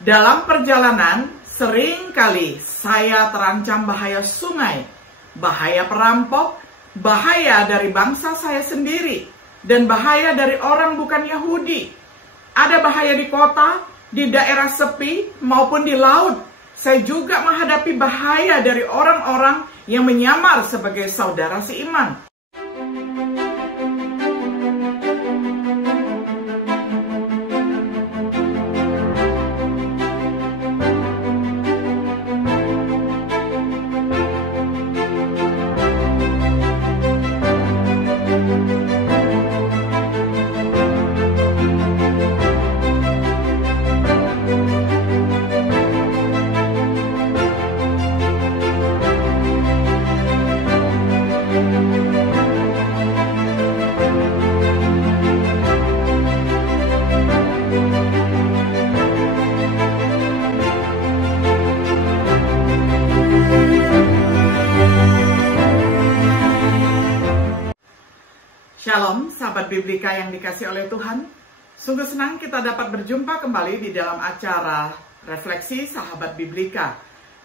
Dalam perjalanan, sering kali saya terancam bahaya sungai, bahaya perampok, bahaya dari bangsa saya sendiri, dan bahaya dari orang bukan Yahudi. Ada bahaya di kota, di daerah sepi, maupun di laut. Saya juga menghadapi bahaya dari orang-orang yang menyamar sebagai saudara seiman. Shalom, sahabat Biblika yang dikasih oleh Tuhan. Sungguh senang kita dapat berjumpa kembali di dalam acara Refleksi Sahabat Biblika.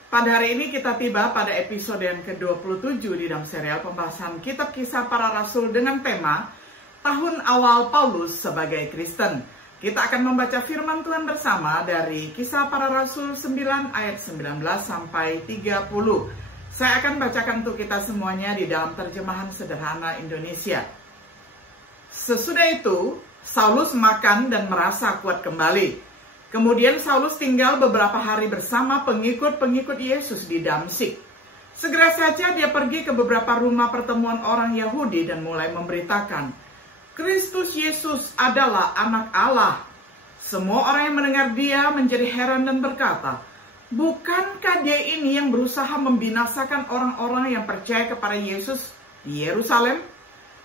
Pada hari ini kita tiba pada episode yang ke-27 di dalam serial pembahasan Kitab Kisah Para Rasul dengan tema Tahun Awal Paulus sebagai Kristen. Kita akan membaca firman Tuhan bersama dari Kisah Para Rasul 9 ayat 19 sampai 30. Saya akan bacakan untuk kita semuanya di dalam terjemahan sederhana Indonesia. Sesudah itu, Saulus makan dan merasa kuat kembali. Kemudian Saulus tinggal beberapa hari bersama pengikut-pengikut Yesus di Damsyik. Segera saja dia pergi ke beberapa rumah pertemuan orang Yahudi dan mulai memberitakan, Kristus Yesus adalah anak Allah. Semua orang yang mendengar dia menjadi heran dan berkata, bukankah dia ini yang berusaha membinasakan orang-orang yang percaya kepada Yesus di Yerusalem?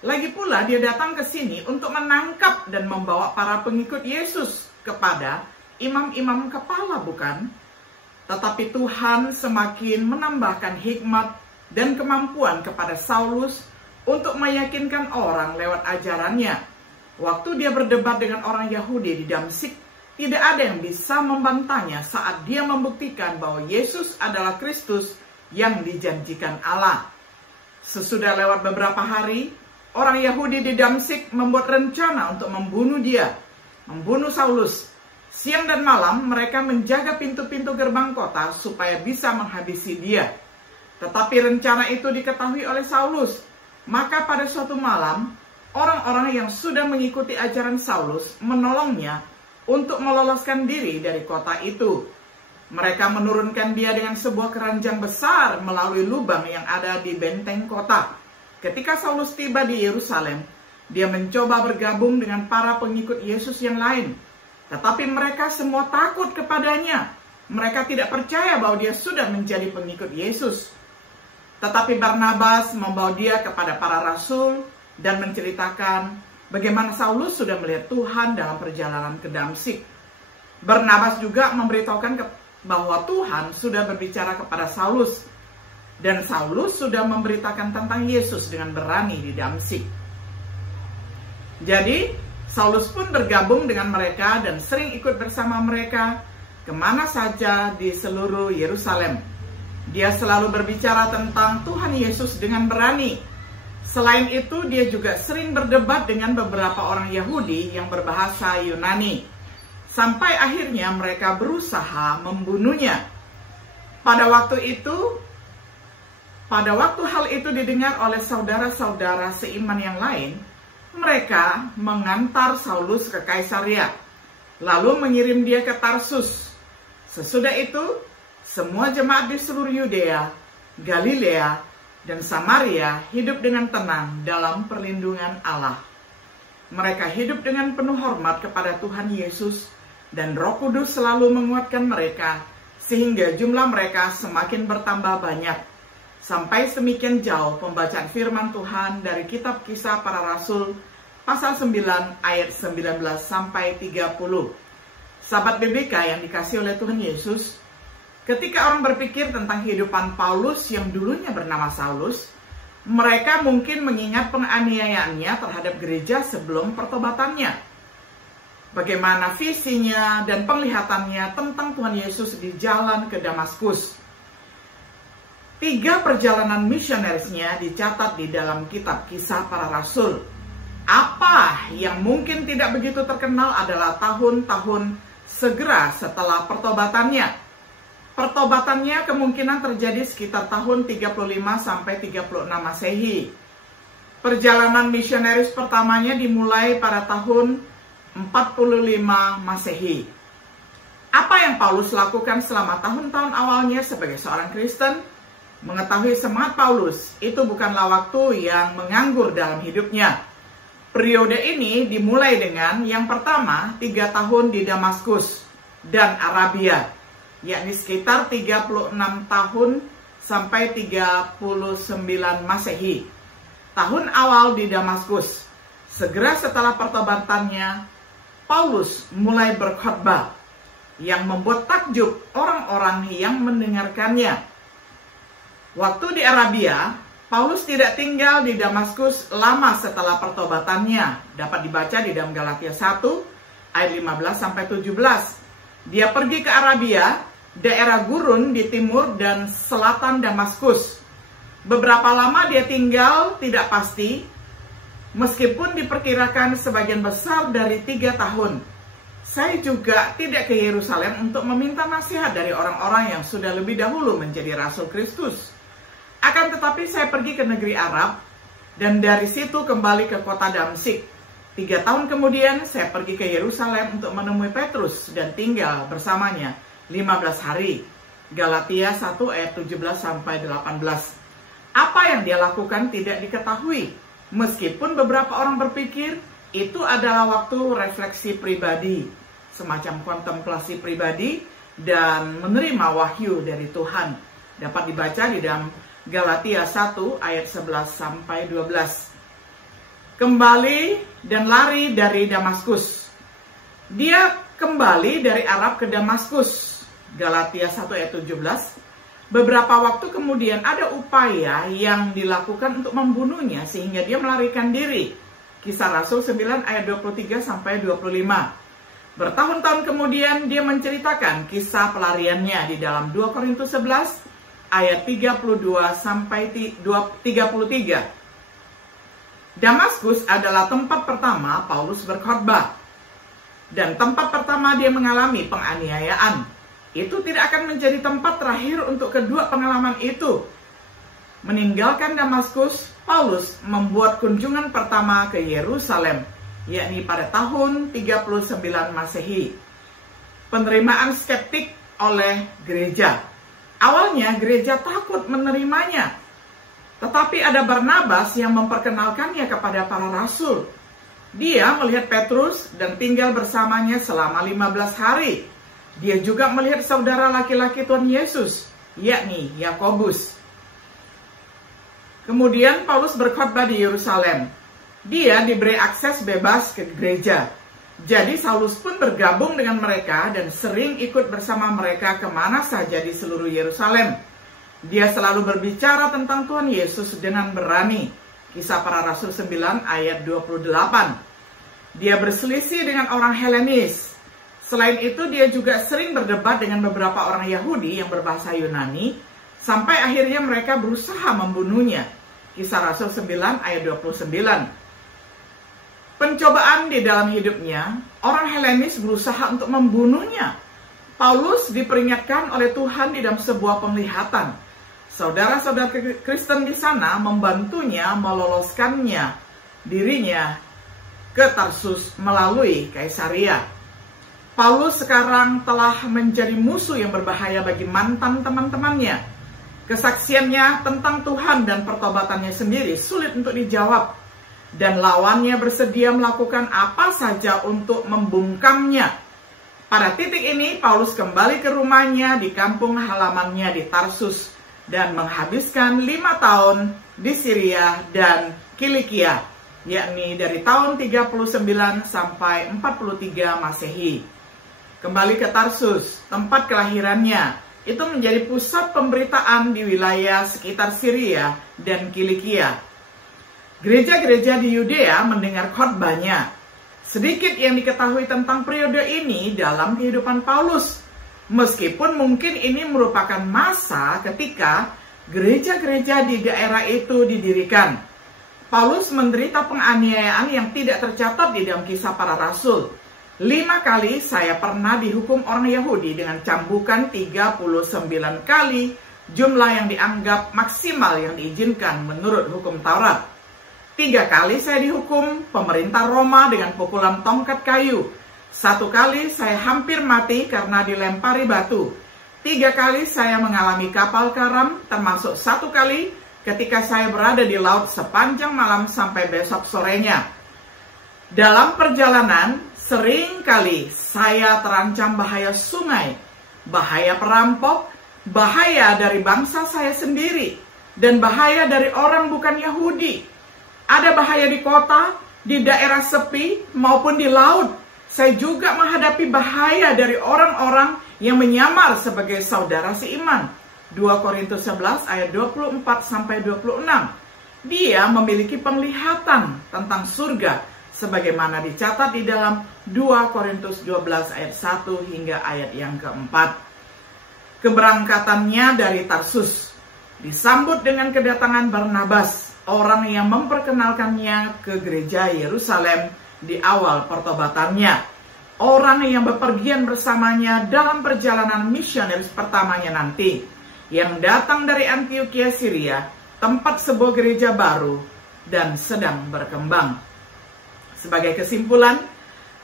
Lagi pula dia datang ke sini untuk menangkap dan membawa para pengikut Yesus kepada imam-imam kepala, bukan? Tetapi Tuhan semakin menambahkan hikmat dan kemampuan kepada Saulus untuk meyakinkan orang lewat ajarannya. Waktu dia berdebat dengan orang Yahudi di Damsyik, tidak ada yang bisa membantahnya saat dia membuktikan bahwa Yesus adalah Kristus yang dijanjikan Allah. Sesudah lewat beberapa hari, orang Yahudi di Damsyik membuat rencana untuk membunuh dia, membunuh Saulus. Siang dan malam mereka menjaga pintu-pintu gerbang kota supaya bisa menghabisi dia. Tetapi rencana itu diketahui oleh Saulus. Maka pada suatu malam, orang-orang yang sudah mengikuti ajaran Saulus menolongnya untuk meloloskan diri dari kota itu. Mereka menurunkan dia dengan sebuah keranjang besar melalui lubang yang ada di benteng kota. Ketika Saulus tiba di Yerusalem, dia mencoba bergabung dengan para pengikut Yesus yang lain. Tetapi mereka semua takut kepadanya. Mereka tidak percaya bahwa dia sudah menjadi pengikut Yesus. Tetapi Barnabas membawa dia kepada para rasul dan menceritakan bagaimana Saulus sudah melihat Tuhan dalam perjalanan ke Damsyik. Barnabas juga memberitahukan bahwa Tuhan sudah berbicara kepada Saulus. Dan Saulus sudah memberitakan tentang Yesus dengan berani di Damsyik. Jadi, Saulus pun bergabung dengan mereka dan sering ikut bersama mereka kemana saja di seluruh Yerusalem. Dia selalu berbicara tentang Tuhan Yesus dengan berani. Selain itu, dia juga sering berdebat dengan beberapa orang Yahudi yang berbahasa Yunani. Sampai akhirnya mereka berusaha membunuhnya. Pada waktu hal itu didengar oleh saudara-saudara seiman yang lain, mereka mengantar Saulus ke Kaisaria, lalu mengirim dia ke Tarsus. Sesudah itu, semua jemaat di seluruh Yudea, Galilea, dan Samaria hidup dengan tenang dalam perlindungan Allah. Mereka hidup dengan penuh hormat kepada Tuhan Yesus, dan Roh Kudus selalu menguatkan mereka, sehingga jumlah mereka semakin bertambah banyak. Sampai semikian jauh pembacaan firman Tuhan dari Kitab Kisah Para Rasul pasal 9 ayat 19 sampai 30. Sahabat Biblika yang dikasih oleh Tuhan Yesus, ketika orang berpikir tentang kehidupan Paulus yang dulunya bernama Saulus, mereka mungkin mengingat penganiayaannya terhadap gereja sebelum pertobatannya. bagaimana visinya dan penglihatannya tentang Tuhan Yesus di jalan ke Damaskus. 3 perjalanan misionarisnya dicatat di dalam kitab Kisah Para Rasul. Apa yang mungkin tidak begitu terkenal adalah tahun-tahun segera setelah pertobatannya. Pertobatannya kemungkinan terjadi sekitar tahun 35 sampai 36 Masehi. Perjalanan misionaris pertamanya dimulai pada tahun 45 Masehi. Apa yang Paulus lakukan selama tahun-tahun awalnya sebagai seorang Kristen? Mengetahui semangat Paulus, itu bukanlah waktu yang menganggur dalam hidupnya. Periode ini dimulai dengan yang pertama 3 tahun di Damaskus dan Arabia, yakni sekitar 36 tahun sampai 39 Masehi. Tahun awal di Damaskus, segera setelah pertobatannya, Paulus mulai berkhotbah yang membuat takjub orang-orang yang mendengarkannya. Waktu di Arabia, Paulus tidak tinggal di Damaskus lama setelah pertobatannya. Dapat dibaca di dalam Galatia 1 ayat 15 sampai 17. Dia pergi ke Arabia, daerah gurun di timur dan selatan Damaskus. Beberapa lama dia tinggal tidak pasti, meskipun diperkirakan sebagian besar dari 3 tahun. Saya juga tidak ke Yerusalem untuk meminta nasihat dari orang-orang yang sudah lebih dahulu menjadi Rasul Kristus. Akan tetapi saya pergi ke negeri Arab dan dari situ kembali ke kota Damsyik. 3 tahun kemudian saya pergi ke Yerusalem untuk menemui Petrus dan tinggal bersamanya 15 hari. Galatia 1 ayat 17 sampai 18. Apa yang dia lakukan tidak diketahui, meskipun beberapa orang berpikir itu adalah waktu refleksi pribadi, semacam kontemplasi pribadi dan menerima wahyu dari Tuhan. Dapat dibaca di dalam Galatia 1 ayat 11 sampai 12. Kembali dan lari dari Damaskus. Dia kembali dari Arab ke Damaskus. Galatia 1 ayat 17. Beberapa waktu kemudian ada upaya yang dilakukan untuk membunuhnya sehingga dia melarikan diri. Kisah Rasul 9 ayat 23 sampai 25. Bertahun-tahun kemudian dia menceritakan kisah pelariannya di dalam 2 Korintus 11 ayat 32 sampai 33. Damaskus adalah tempat pertama Paulus berkhotbah dan tempat pertama dia mengalami penganiayaan. Itu tidak akan menjadi tempat terakhir untuk kedua pengalaman itu. Meninggalkan Damaskus, Paulus membuat kunjungan pertama ke Yerusalem, yakni pada tahun 39 Masehi. Penerimaan skeptik oleh gereja. Awalnya gereja takut menerimanya, tetapi ada Barnabas yang memperkenalkannya kepada para rasul. Dia melihat Petrus dan tinggal bersamanya selama 15 hari. Dia juga melihat saudara laki-laki Tuhan Yesus, yakni Yakobus. Kemudian Paulus berkhotbah di Yerusalem. Dia diberi akses bebas ke gereja. Jadi Saulus pun bergabung dengan mereka dan sering ikut bersama mereka kemana saja di seluruh Yerusalem. Dia selalu berbicara tentang Tuhan Yesus dengan berani. Kisah Para Rasul 9 ayat 28. Dia berselisih dengan orang Helenis. Selain itu dia juga sering berdebat dengan beberapa orang Yahudi yang berbahasa Yunani, sampai akhirnya mereka berusaha membunuhnya. Kisah Rasul 9 ayat 29. Pencobaan di dalam hidupnya, orang Helenis berusaha untuk membunuhnya. Paulus diperingatkan oleh Tuhan di dalam sebuah penglihatan. Saudara-saudara Kristen di sana membantunya meloloskannya dirinya ke Tarsus melalui Kaisaria. Paulus sekarang telah menjadi musuh yang berbahaya bagi mantan teman-temannya. Kesaksiannya tentang Tuhan dan pertobatannya sendiri sulit untuk dijawab. Dan lawannya bersedia melakukan apa saja untuk membungkamnya. Pada titik ini, Paulus kembali ke rumahnya di kampung halamannya di Tarsus dan menghabiskan 5 tahun di Syria dan Kilikia, yakni dari tahun 39 sampai 43 Masehi. Kembali ke Tarsus, tempat kelahirannya, itu menjadi pusat pemberitaan di wilayah sekitar Syria dan Kilikia. Gereja-gereja di Yudea mendengar khotbahnya. Sedikit yang diketahui tentang periode ini dalam kehidupan Paulus. Meskipun mungkin ini merupakan masa ketika gereja-gereja di daerah itu didirikan. Paulus menderita penganiayaan yang tidak tercatat di dalam Kisah Para Rasul. 5 kali saya pernah dihukum orang Yahudi dengan cambukan 39 kali jumlah yang dianggap maksimal yang diizinkan menurut hukum Taurat. 3 kali saya dihukum pemerintah Roma dengan pukulan tongkat kayu. 1 kali saya hampir mati karena dilempari batu. 3 kali saya mengalami kapal karam, termasuk 1 kali ketika saya berada di laut sepanjang malam sampai besok sorenya. Dalam perjalanan, sering kali saya terancam bahaya sungai, bahaya perampok, bahaya dari bangsa saya sendiri, dan bahaya dari orang bukan Yahudi. Ada bahaya di kota, di daerah sepi, maupun di laut. Saya juga menghadapi bahaya dari orang-orang yang menyamar sebagai saudara seiman. 2 Korintus 11 ayat 24-26. Dia memiliki penglihatan tentang surga sebagaimana dicatat di dalam 2 Korintus 12 ayat 1 hingga ayat yang keempat. Keberangkatannya dari Tarsus disambut dengan kedatangan Barnabas, orang yang memperkenalkannya ke gereja Yerusalem di awal pertobatannya. Orang yang bepergian bersamanya dalam perjalanan misionaris pertamanya nanti, yang datang dari Antioquia Syria, tempat sebuah gereja baru dan sedang berkembang. Sebagai kesimpulan,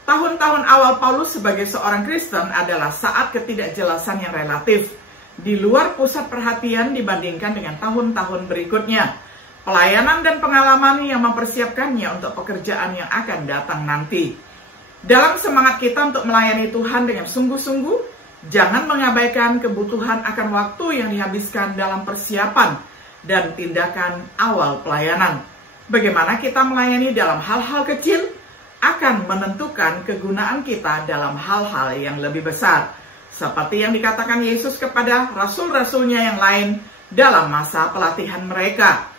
tahun-tahun awal Paulus sebagai seorang Kristen adalah saat ketidakjelasan yang relatif, di luar pusat perhatian dibandingkan dengan tahun-tahun berikutnya. Pelayanan dan pengalaman yang mempersiapkannya untuk pekerjaan yang akan datang nanti. Dalam semangat kita untuk melayani Tuhan dengan sungguh-sungguh, jangan mengabaikan kebutuhan akan waktu yang dihabiskan dalam persiapan dan tindakan awal pelayanan. Bagaimana kita melayani dalam hal-hal kecil akan menentukan kegunaan kita dalam hal-hal yang lebih besar. Seperti yang dikatakan Yesus kepada rasul-rasulnya yang lain dalam masa pelatihan mereka.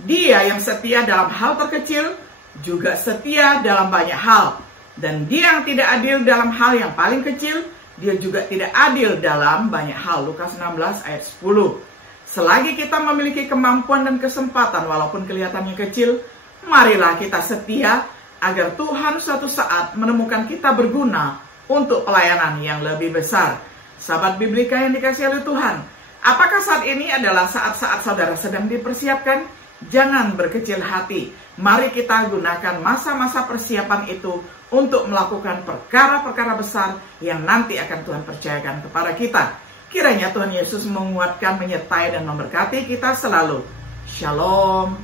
Dia yang setia dalam hal terkecil juga setia dalam banyak hal. Dan dia yang tidak adil dalam hal yang paling kecil, dia juga tidak adil dalam banyak hal. Lukas 16 ayat 10. Selagi kita memiliki kemampuan dan kesempatan walaupun kelihatannya kecil, marilah kita setia agar Tuhan suatu saat menemukan kita berguna untuk pelayanan yang lebih besar. Sahabat Biblika yang dikasihi oleh Tuhan, apakah saat ini adalah saat-saat saudara sedang dipersiapkan? Jangan berkecil hati. Mari kita gunakan masa-masa persiapan itu untuk melakukan perkara-perkara besar yang nanti akan Tuhan percayakan kepada kita. Kiranya Tuhan Yesus menguatkan, menyertai, dan memberkati kita selalu. Shalom.